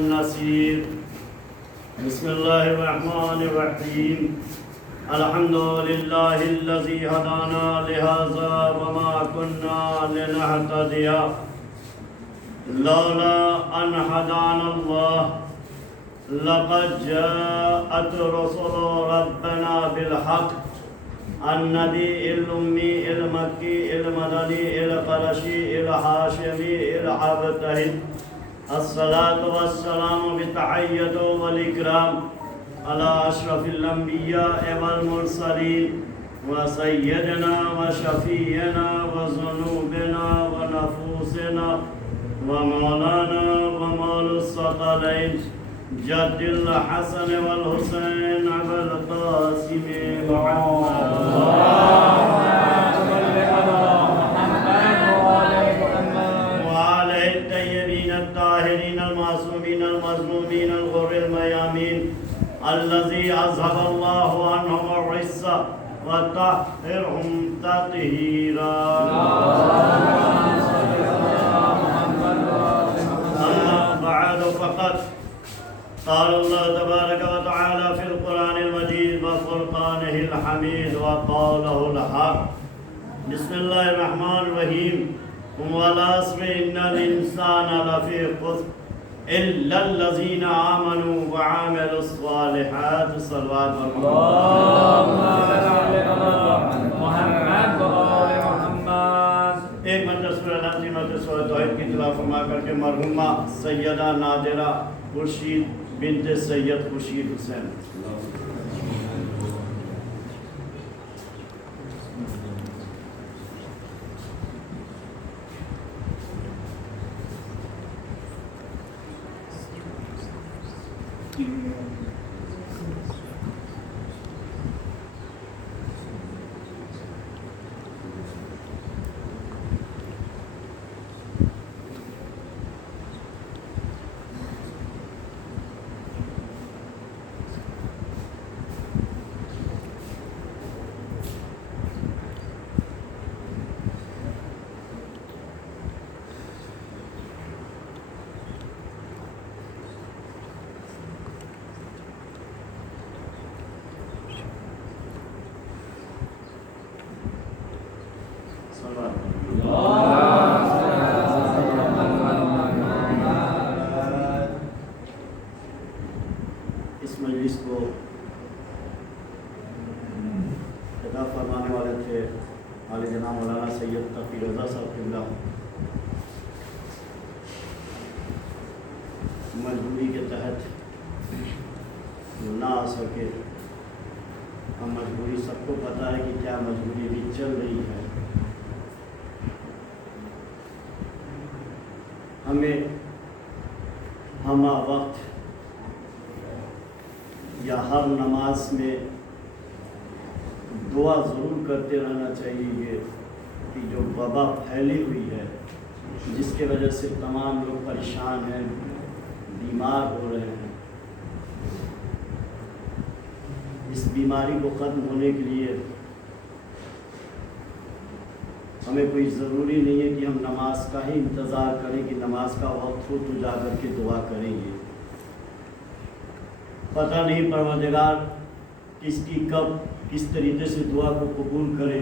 النصير. بسم الله الرحمن الرحيم. الحمد لله الذي هدانا لهذا وما كنا لنهتدي لولا أن هدانا الله. لقد جاءت رسل ربنا بالحق. النبي الأمي المكي المدني القرشي الهاشمي العبتهي. الصلاة والسلام بتحية والإكرام على أشرف الأنبياء والمرسلين وسيدنا وشفينا وذنوبنا ونفوسنا ومولانا ومولى الثقلين جد الحسن والحسين أبا القاسم محمد. الطاهرين المعصومين المظلومين الغر الميامين الذي أذهب الله عنهم الرجس وطهرهم تطهيرا. أما بعد فقد قال الله تبارك وتعالى في القرآن المجيد وفرقانه الحميد وقوله الحق. بسم الله الرحمن الرحيم. والعصر إن الإنسان لفي خسر إلا الذين آمنوا وعملوا الصالحات. صلوات ایک مرتبہ سورہ نازمہ سورہ توحید کی تلاوت فرما کر کے مرحومہ سیدہ نادرہ خورشید بنت سید خورشید حسین. اس مجلس کو خطاب فرمانے والے تھے عالی جناب مولانا سید تقی رضا صاحب قبلہ. مجبوری کے تحت نہ آ سکے. ہم مجبوری سب کو پتہ ہے کہ کیا مجبوری بھی چل رہی ہے. ہمیں ہمہ وقت یا ہر نماز میں دعا ضرور کرتے رہنا چاہیے کہ جو وبا پھیلی ہوئی ہے جس کی وجہ سے تمام لوگ پریشان ہیں, بیمار ہو رہے ہیں, اس بیماری کو ختم ہونے کے لیے ہمیں کوئی ضروری نہیں ہے کہ ہم نماز کا ہی انتظار کریں کہ نماز کا وقت ہو تو جا کر کے دعا کریں گے. پتہ نہیں پروردگار کس کی کب کس طریقے سے دعا کو قبول کرے.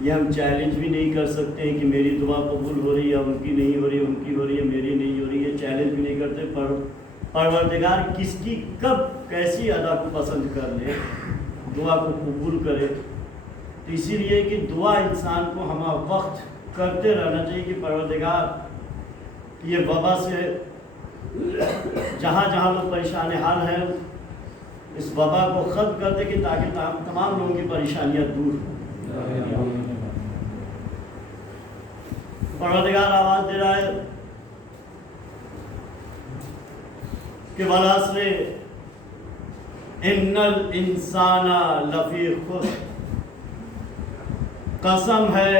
یہ ہم چیلنج بھی نہیں کر سکتے ہیں کہ میری دعا قبول ہو رہی ہے, ان کی نہیں ہو رہی, ان کی ہو رہی ہے, میری نہیں ہو رہی. یہ چیلنج بھی نہیں کرتے. پروردگار کس کی کب کیسی ادا کو پسند کر لے, دعا کو قبول کرے. تو اسی لیے کہ دعا انسان کو ہمہ وقت کرتے رہنا چاہیے کہ پروردگار یہ وبا سے جہاں جہاں لوگ پریشان حال ہیں اس وبا کو ختم کر دے کہ تاکہ تمام لوگوں کی پریشانیاں دور ہوں. پروردگار آواز دے رہا ہے کہ والعصر ان الانسان لفی خسر. قسم ہے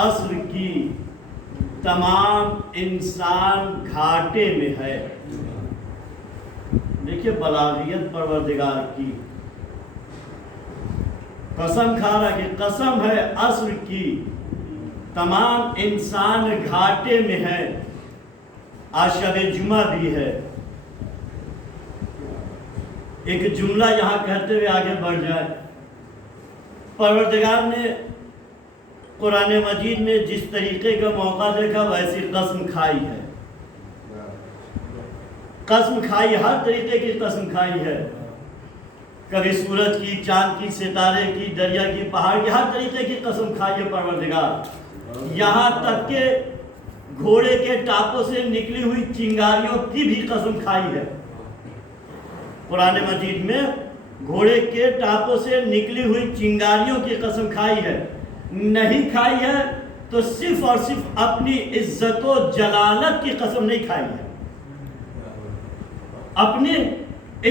عصر کی تمام انسان گھاٹے میں ہے. دیکھیے بلاغیت پروردگار کی. قسم کھا رہا کہ قسم ہے عصر کی تمام انسان گھاٹے میں ہے. آج شب جمعہ بھی ہے. ایک جملہ یہاں کہتے ہوئے آگے بڑھ جائے. پروردگار نے قرآن مجید میں جس طریقے کا موقع دیکھا ویسی قسم کھائی ہے. قسم کھائی، ہر طریقے کی قسم کھائی ہے. کبھی سورج کی، چاند کی، ستارے کی، دریا کی، پہاڑ کی، ہر طریقے کی قسم کھائی ہے پروردگار. یہاں تک کہ گھوڑے کے ٹاپوں سے نکلی ہوئی چنگاریوں کی بھی قسم کھائی ہے. قرآن مجید میں گھوڑے کے ٹاپوں سے نکلی ہوئی چنگاریوں کی قسم کھائی ہے. نہیں کھائی ہے تو صرف اور صرف اپنی عزت و جلالت کی قسم نہیں کھائی ہے. اپنی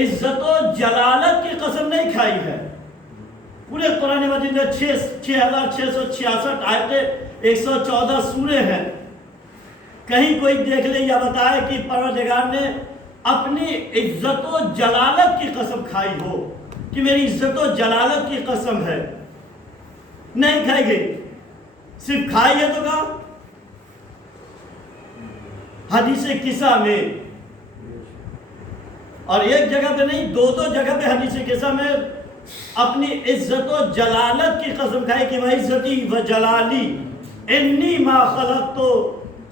عزت و جلالت کی قسم نہیں کھائی ہے. پورے قرآن مجید میں 6666 آیتیں، 114 سورے ہیں. کہیں کوئی دیکھ لے یا بتائے کہ پروردگار نے اپنی عزت و جلالت کی قسم کھائی ہو کہ میری عزت و جلالت کی قسم ہے. نہیں کھائی گئی. صرف کھائی ہے تو کہا حدیث قصہ میں، اور ایک جگہ پہ نہیں، دو جگہ پہ حدیث قصہ میں اپنی عزت و جلالت کی قسم کھائی کہ وعزتی و جلالی انی ما خلقت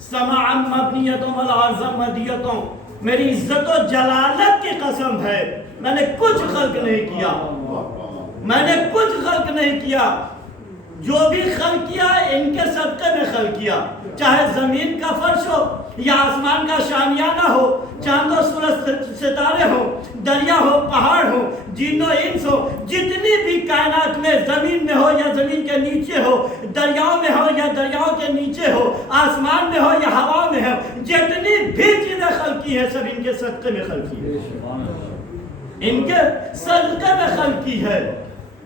سمعا مبنیتوں والارضا مدیتوں. میری عزت و جلالت کی قسم ہے، میں نے کچھ خلق نہیں کیا. میں نے کچھ خلق نہیں کیا. جو بھی خلق کیا ان کے صدقے میں خلق کیا. چاہے زمین کا فرش ہو یا آسمان کا شامیانہ ہو، چاند و سورج ستارے ہو، دریا ہو، پہاڑ ہو، جن و انس ہو، جتنی بھی کائنات میں، زمین میں ہو یا زمین کے نیچے ہو، دریاؤں میں ہو یا دریاؤں کے نیچے ہو، آسمان میں ہو یا ہوا میں ہو، جتنی بھی چیزیں خلق کی ہیں سب ان کے صدقے میں خلق کی ہے. ان کے صدقے میں خلق کی ہے.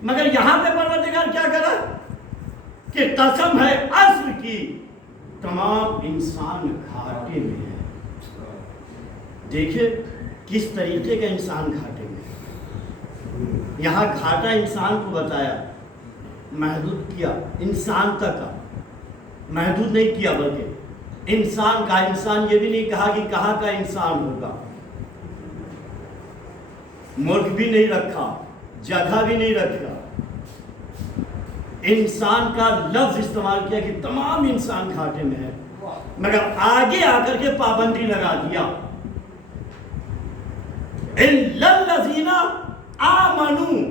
مگر یہاں پہ پروردگار کیا کرا کہ قسم ہے اصل کی، تمام انسان گھاٹے میں ہے. دیکھیں کس طریقے کا انسان گھاٹے میں ہے. یہاں گھاٹا انسان کو بتایا، محدود کیا انسان تک کا، محدود نہیں کیا بلکہ انسان کا. انسان یہ بھی نہیں کہا کہ کہاں کا انسان ہوگا، ملک بھی نہیں رکھا، جگہ بھی نہیں رکھا. انسان کا لفظ استعمال کیا کہ تمام انسان گھاٹے میں ہے. مگر آگے آ کر کے پابندی لگا دیا، اِلَّا الَّذِينَ آمَنُوا،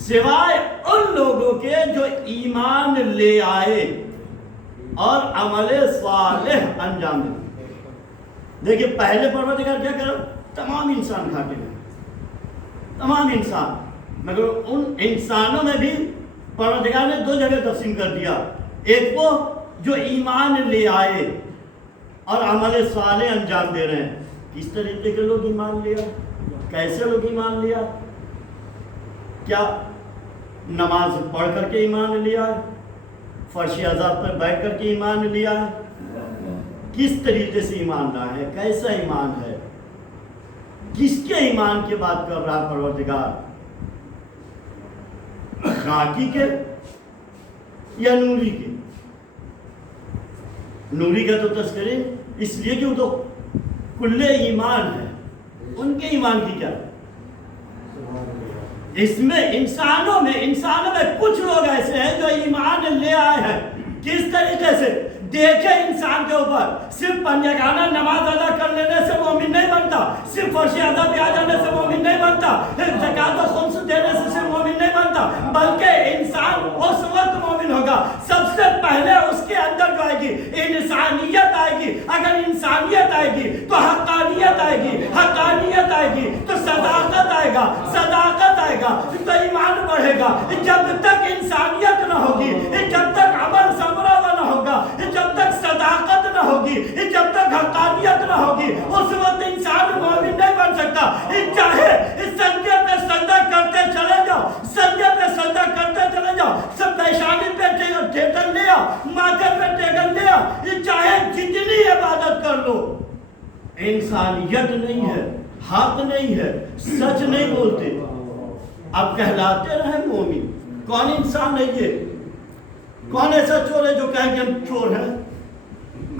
سوائے ان لوگوں کے جو ایمان لے آئے اور عمل صالح انجام دے. دیکھیے پہلے پروردگار کیا کرا، تمام انسان گھاٹے میں، تمام انسان. مگر ان انسانوں میں بھی پروردگار نے دو جگہ تقسیم کر دیا. ایک وہ جو ایمان لے آئے اور عمل صالح انجام دے رہے ہیں. کس طریقے کے لوگ ایمان لیا، کیسے لوگ ایمان لیا؟ کیا نماز پڑھ کر کے ایمان لیا، فرش عذاب پر بیٹھ کر کے ایمان لیا؟ کس طریقے سے ایمان لایا ہے، کیسا ایمان ہے، کس کے ایمان کی بات کر رہا پروردگار؟ خاکی کے یا نوری کے؟ نوری کا تو تذکرے اس لیے کہ وہ تو کل ایمان ہے. ان کے ایمان کی کیا؟ اس میں انسانوں میں کچھ لوگ ایسے ہیں جو ایمان لے آئے ہیں. کس طریقے سے؟ دیکھیں انسان کے اوپر صرف پنجگانہ نماز ادا کر لینے سے مومن نہیں بنتا، صرف فرش ادا پہ آ جانے سے مومن نہیں بنتا، زکات و خمس دینے سے صرف مومن نہیں بنتا، بلکہ انسان اس وقت مومن ہوگا سب سے پہلے اس کے اندر جو آئے گی انسانیت آئے گی. اگر انسانیت آئے گی تو حقانیت آئے گی، حقانیت آئے گی تو صداقت آئے گا، صداقت آئے گا تو ایمان بڑھے گا. جب تک انسانیت نہ ہوگی، جب تک عمل ثمرہ نہ ہوگا، جب تک صداقت نہ ہوگی، جب تک حقانیت نہ ہوگی، اس وقت انسان مومن نہیں بن سکتا. چاہے سجدے پہ سجدہ کرتے چلے جاؤ، سجدے پہ سجدہ کرتے چلے جاؤ، سب پیشانی پہ ٹیکن لیا، ماتھے پہ ٹیکن لیا، چاہے جتنی عبادت کر لو، انسانیت نہیں ہے، حق نہیں ہے، سچ نہیں بولتے. اب کہلاتے رہے مومن. کون انسان ہے یہ؟ کون ایسا چور ہے جو کہے کہ ہم چور ہیں؟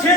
6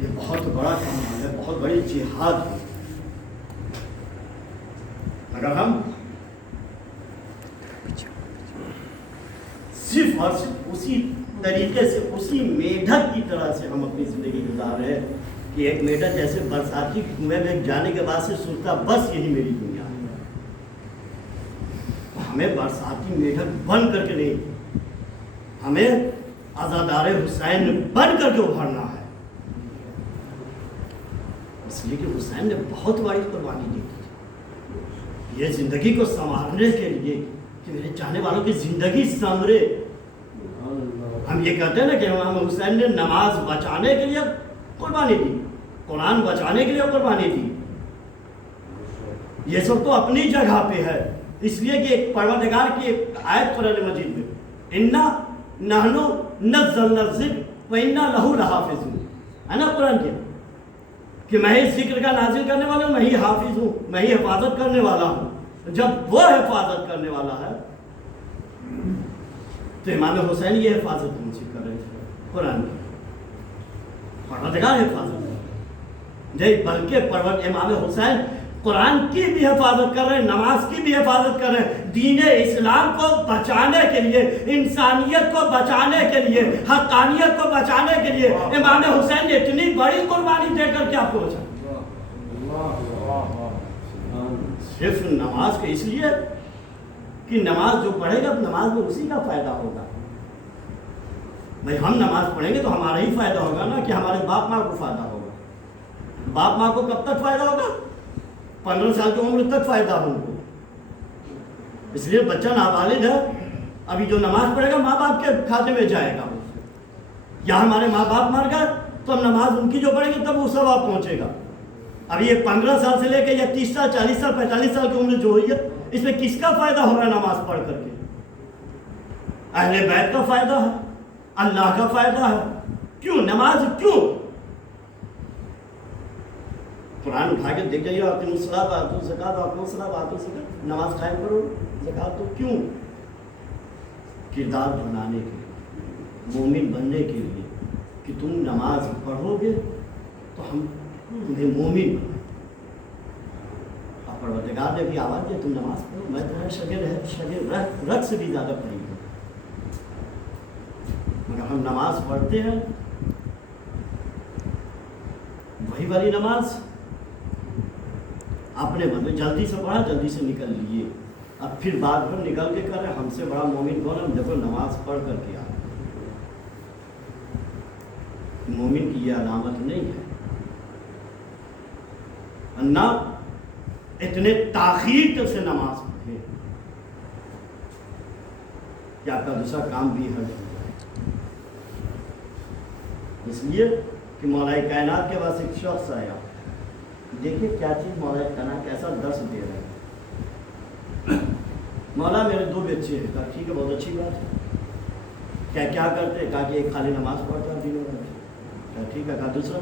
یہ بہت بڑا کام ہے، بہت بڑی جہاد ہے۔ اگر ہم صرف اور صرف اسی طریقے سے، اسی میڈک کی طرح سے ہم اپنی زندگی گزار رہے ہیں کہ ایک میڈک جیسے برساتی کنویں میں جانے کے بعد سے سوچتا بس یہی میری دنیا ہے، ہمیں برساتی میڈک بن کر کے نہیں، ہمیں عزادار حسین بن کر کے ابھرنا ہے۔ اس لیے کہ حسین نے بہت بڑی قربانی دی تھی یہ زندگی کو سنوارنے کے لیے کہ میرے چاہنے والوں کی زندگی سنورے۔ ہم یہ کہتے ہیں نا کہ امام حسین نے نماز بچانے کے لیے قربانی دی، قرآن بچانے کے لیے قربانی دی، یہ سب تو اپنی جگہ پہ ہے۔ اس لیے کہ ایک پروردگار کی ایک آیت قرآن مجید میں انا نحن نزلنا الذکر وانا لہ لحافظون، ہے نا قرآن کی، کہ میں ہی ذکر کا نازل کرنے والا ہوں، میں ہی حافظ ہوں، میں ہی حفاظت کرنے والا ہوں۔ جب وہ حفاظت کرنے والا ہے تو امام حسین یہ حفاظت منصب کر رہے تھے قرآن کی، پروردگار حفاظت نہیں بلکہ امام حسین قرآن کی بھی حفاظت کر رہے ہیں، نماز کی بھی حفاظت کر رہے ہیں، دین اسلام کو بچانے کے لیے، انسانیت کو بچانے کے لیے، حقانیت کو بچانے کے لیے امام حسین نے اتنی بڑی قربانی دے کر کے آپ کو بچایا۔ صرف نماز کے اس لیے کہ نماز جو پڑھے گا نماز میں اسی کا فائدہ ہوگا۔ بھائی ہم نماز پڑھیں گے تو ہمارا ہی فائدہ ہوگا نا، کہ ہمارے باپ ماں کو فائدہ ہوگا۔ باپ ماں کو کب تک فائدہ ہوگا؟ 15 سال کی عمر تک فائدہ ہو ان کو۔ اس لیے بچہ نابالغ ہے، ابھی جو نماز پڑھے گا ماں باپ کے کھاتے میں جائے گا، یا ہمارے ماں باپ مر گئے تو ہم نماز ان کی جو پڑھیں گے تب وہ ثواب پہنچے گا۔ اب یہ 15 سال سے لے کے یا 30 سال 40 سال 45 سال کی عمر جو ہوئی ہے، اس میں کس کا فائدہ ہو رہا ہے نماز پڑھ کر کے؟ اہل بیت کا فائدہ ہے، اللہ کا فائدہ ہے۔ کیوں نماز کیوں؟ قرآن اٹھا کے دیکھ جائیے، آپ الصلاۃ وآتوا الزکاۃ وأقیموا الصلاۃ وآتوا الزکاۃ، نماز قائم کرو، زکات دو۔ کیوں؟ کردار بنانے کے لیے، مومن بننے کے لیے، کہ تم نماز پڑھو گے تو ہم تمہیں مومن بنائیں۔ اور پروردگار نے بھی آواز دیا تم نماز پڑھو، میں تمہیں شگے رت سے بھی زیادہ پڑھیں گا۔ مگر ہم نماز پڑھتے ہیں وہی والی نماز اپنے من میں جلدی سے پڑھا، جلدی سے نکل لیے، اب پھر بعد میں نکل کے کرے ہم سے بڑا مومن کون ہے؟ دیکھو نماز پڑھ کر کے آئے۔ مومن کی یہ علامت نہیں ہے، نہ اتنے تاخیر سے نماز پڑھے کہ آپ کا دوسرا کام بھی ہٹ جائے۔ اس لیے کہ مولا کائنات کے پاس ایک شخص آیا، دیکھیے کیا چیز مولا کائنات کیسا درس دے رہے ہیں۔ مولا میرے 2 بچے ہیں، کہا ٹھیک ہے بہت اچھی بات ہے، کیا کرتے؟ کہا کہ ایک خالی نماز پڑھتا ہے دنوں میں، کہا ٹھیک ہے، کہا دوسرا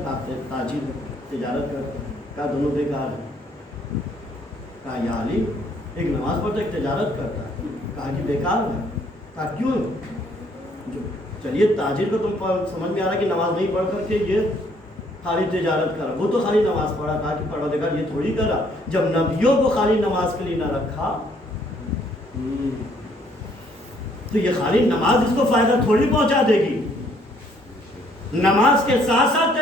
تاجر تجارت کرتا ہے، کہا دونوں بیکار ہے۔ کہا یا علی ایک نماز پڑھتا ہے ایک تجارت کرتا ہے، کہا کہ بیکار ہے۔ کہا کیوں؟ چلیے تاجر کو تم سمجھ میں آ رہا ہے کہ نماز نہیں پڑھ کر کے یہ خالی تجارت کرا، وہ تو خالی نماز پڑھا۔ کہا کہ پروردگار یہ تھوڑی کرا، جب نبیوں کو خالی نماز کے لیے نہ رکھا تو یہ خالی نماز اس کو فائدہ تھوڑی پہنچا دے گی۔ نماز کے ساتھ ساتھ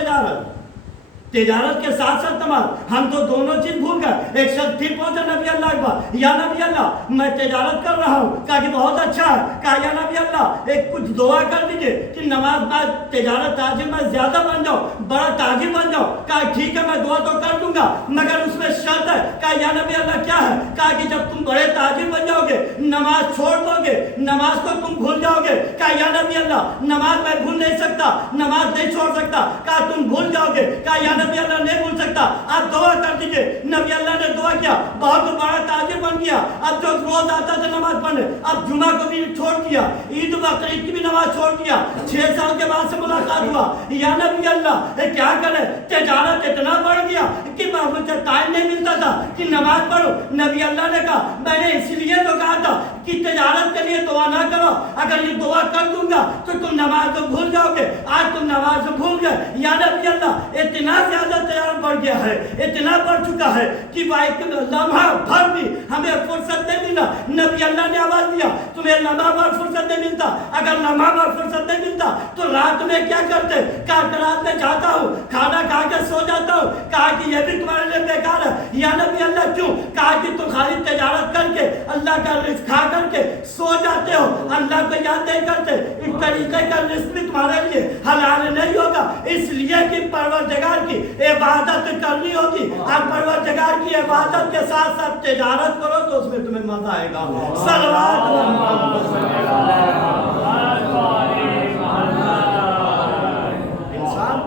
تجارت کے ساتھ ساتھ نماز، ہم تو دونوں چیز بھول گئے۔ ایک شخص پھر پہنچا نبی اللہ کے پاس، یا نبی اللہ میں تجارت کر رہا ہوں۔ کہا کہ بہت اچھا ہے۔ کہا یا نبی اللہ ایک کچھ دعا کر دیجئے کہ نماز میں تجارت تاجر میں زیادہ بن جاؤں، بڑا تاجر بن جاؤں۔ کہا ٹھیک ہے میں دعا تو کر دوں گا مگر اس میں شرط ہے۔ کہا یا نبی اللہ کیا ہے؟ کہا کہ جب تم بڑے تاجر بن جاؤ گے نماز چھوڑ دو گے، نماز کو تم بھول جاؤ گے۔ کہا یا نبی اللہ نماز میں بھول نہیں سکتا، نماز نہیں چھوڑ سکتا۔ کہا تم بھول جاؤ گے۔ کہا یا نبی اللہ نہیں بھول سکتا، آپ دعا کر دیجئے۔ نبی اللہ نے دعا کیا، بہت بڑا تاجر بن گیا۔ اب جو روز آتا تھا نماز پڑھنے، اب جمعہ کو بھی چھوڑ دیا، عید بقرعید کی بھی نماز چھوڑ دیا۔ 6 سال کے بعد سے ملاقات ہوا، یا نبی اللہ کیا کرے؟ تجارت اتنا بڑھ گیا کہ مجھے ٹائم نہیں ملتا تھا تھا کہ نماز پڑھو. نبی اللہ نے کہا میں نے اس لیے تو کہا تھا کہ تجارت کے لیے دعا نہ کرو, اگر یہ دعا کر دوں گا تو تم نماز کو بھول جاؤ گے. آج تم نماز کو بھول گئے. یا نبی اللہ اتنا زیادہ تجارت بڑھ گیا ہے, اتنا بڑھ چکا ہے کہ لمحہ بھر بھی ہمیں فرصت نہیں ملا. نبی اللہ نے آواز دیا تمہیں لمحہ بھر فرصت نہیں ملتا, اگر لمحہ بھر فرصت نہیں ملتا تو رات میں کیا کرتے؟ کہا رات میں جاتا ہوں کھانا کھا کے سو جاتا ہوں. کہا کہ یہ بھی تمہارے لیے بیکار ہے. یا نبی اللہ کیوں؟ کہا کہ تم خالی تجارت کر کے اللہ کا رزق کھا کر کے سو جاتے ہو, اللہ کو یاد نہیں کرتے. اس طریقے کا رزق بھی تمہارے لیے حلال نہیں ہوگا, اس لیے کہ پروردگار کی عبادت کرنی ہوگی. اور پروردگار کی عبادت کے ساتھ ساتھ تجارت کرو تو اس میں تمہیں مزہ آئے گا. انسان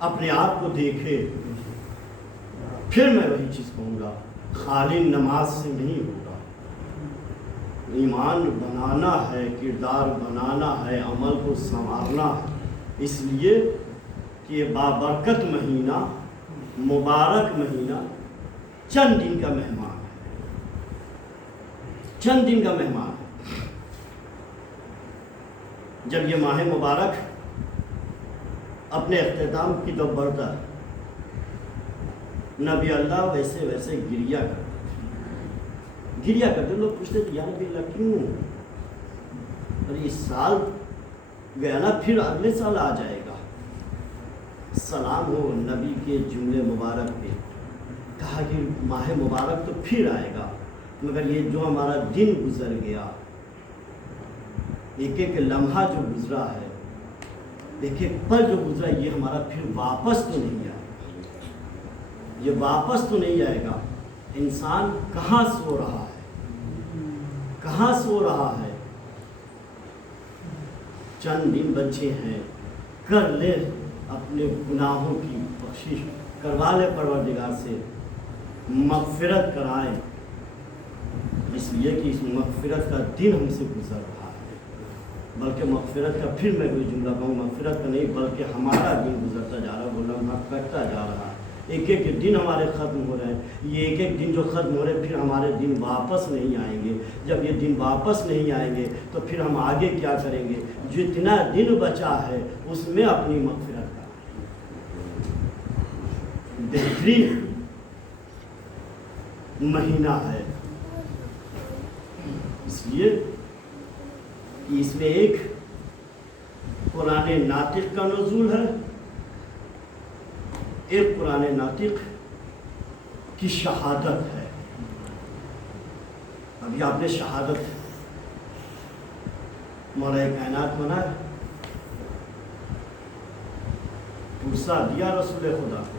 اپنے آپ کو دیکھے. پھر میں وہی چیز کہوں گا, خالی نماز سے نہیں ہوگا. ایمان بنانا ہے, کردار بنانا ہے, عمل کو سنوارنا ہے. اس لیے کہ یہ بابرکت مہینہ, مبارک مہینہ چند دن کا مہمان ہے, چند دن کا مہمان ہے. جب یہ ماہ مبارک اپنے اختتام کی طرف بڑھتا ہے, نبی اللہ ویسے ویسے گریا کرتے. لوگ پوچھتے تھے یا نبی اللہ کیوں؟ ارے اس سال گیا نا, پھر اگلے سال آ جائے گا. سلام ہو نبی کے جملے مبارک پہ. کہا کہ ماہ مبارک تو پھر آئے گا, مگر یہ جو ہمارا دن گزر گیا, ایک ایک لمحہ جو گزرا ہے, ایک ایک پل جو گزرا, یہ ہمارا پھر واپس تو نہیں آئے گا. یہ واپس تو نہیں آئے گا. انسان کہاں سو رہا ہے, کہاں سو رہا ہے؟ چند دن بچے ہیں, کر لے اپنے گناہوں کی بخشش, کروا لے پروردگار سے, مغفرت کرائے. اس لیے کہ اس مغفرت کا دن ہم سے گزر رہا ہے. بلکہ مغفرت کا, پھر میں کوئی جملہ کہوں, مغفرت کا نہیں بلکہ ہمارا دن گزرتا جا رہا ہے, وہ لمحہ کٹتا جا رہا ہے. ایک ایک دن ہمارے ختم ہو رہے ہیں. یہ ایک ایک دن جو ختم ہو رہے ہیں, پھر ہمارے دن واپس نہیں آئیں گے. جب یہ دن واپس نہیں آئیں گے تو پھر ہم آگے کیا کریں گے؟ جتنا دن بچا ہے اس میں اپنی مغفرت کا بہترین مہینہ ہے. اس لیے کہ اس میں ایک قرآن ناطق کا نزول ہے, ایک قرآن ناطق کی شہادت ہے. ابھی آپ نے شہادت مولا کائنات منا ہے, پرسہ دیا رسول خدا کو.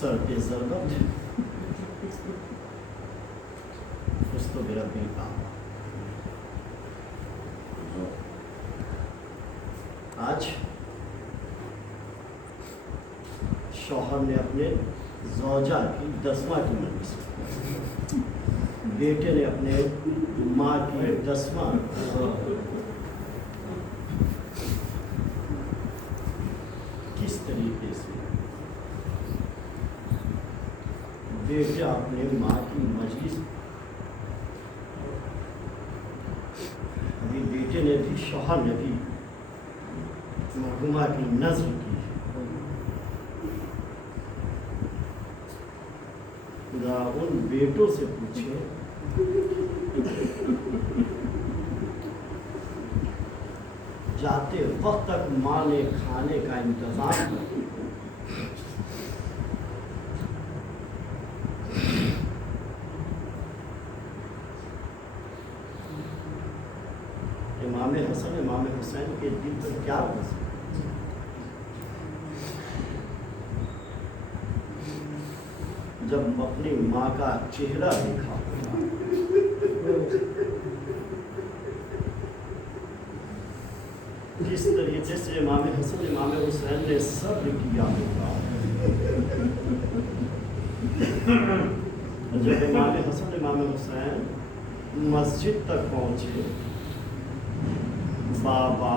سر پہ ضربت اس تو میرا دل کام. آج شوہر نے اپنے زوجہ کی 10واں کی مجلس, بیٹے نے اپنے ماں کی 10واں. کس طریقے سے بیٹے اپنے ماں کی مجلس, ابھی بیٹے نے بھی, شوہر نے بھی مرحومہ کی نظر کی. خدا ان بیٹوں سے پوچھے جاتے وقت تک ماں نے کھانے کا انتظام کیا. امام حسن امام حسین کے دل پر کیا بس, جب اپنی ماں کا چہرہ دیکھا, جس طریقے سے امام حسن امام حسین نے صبر کیا ہوگا. جب امام حسن امام حسین مسجد تک پہنچے, بابا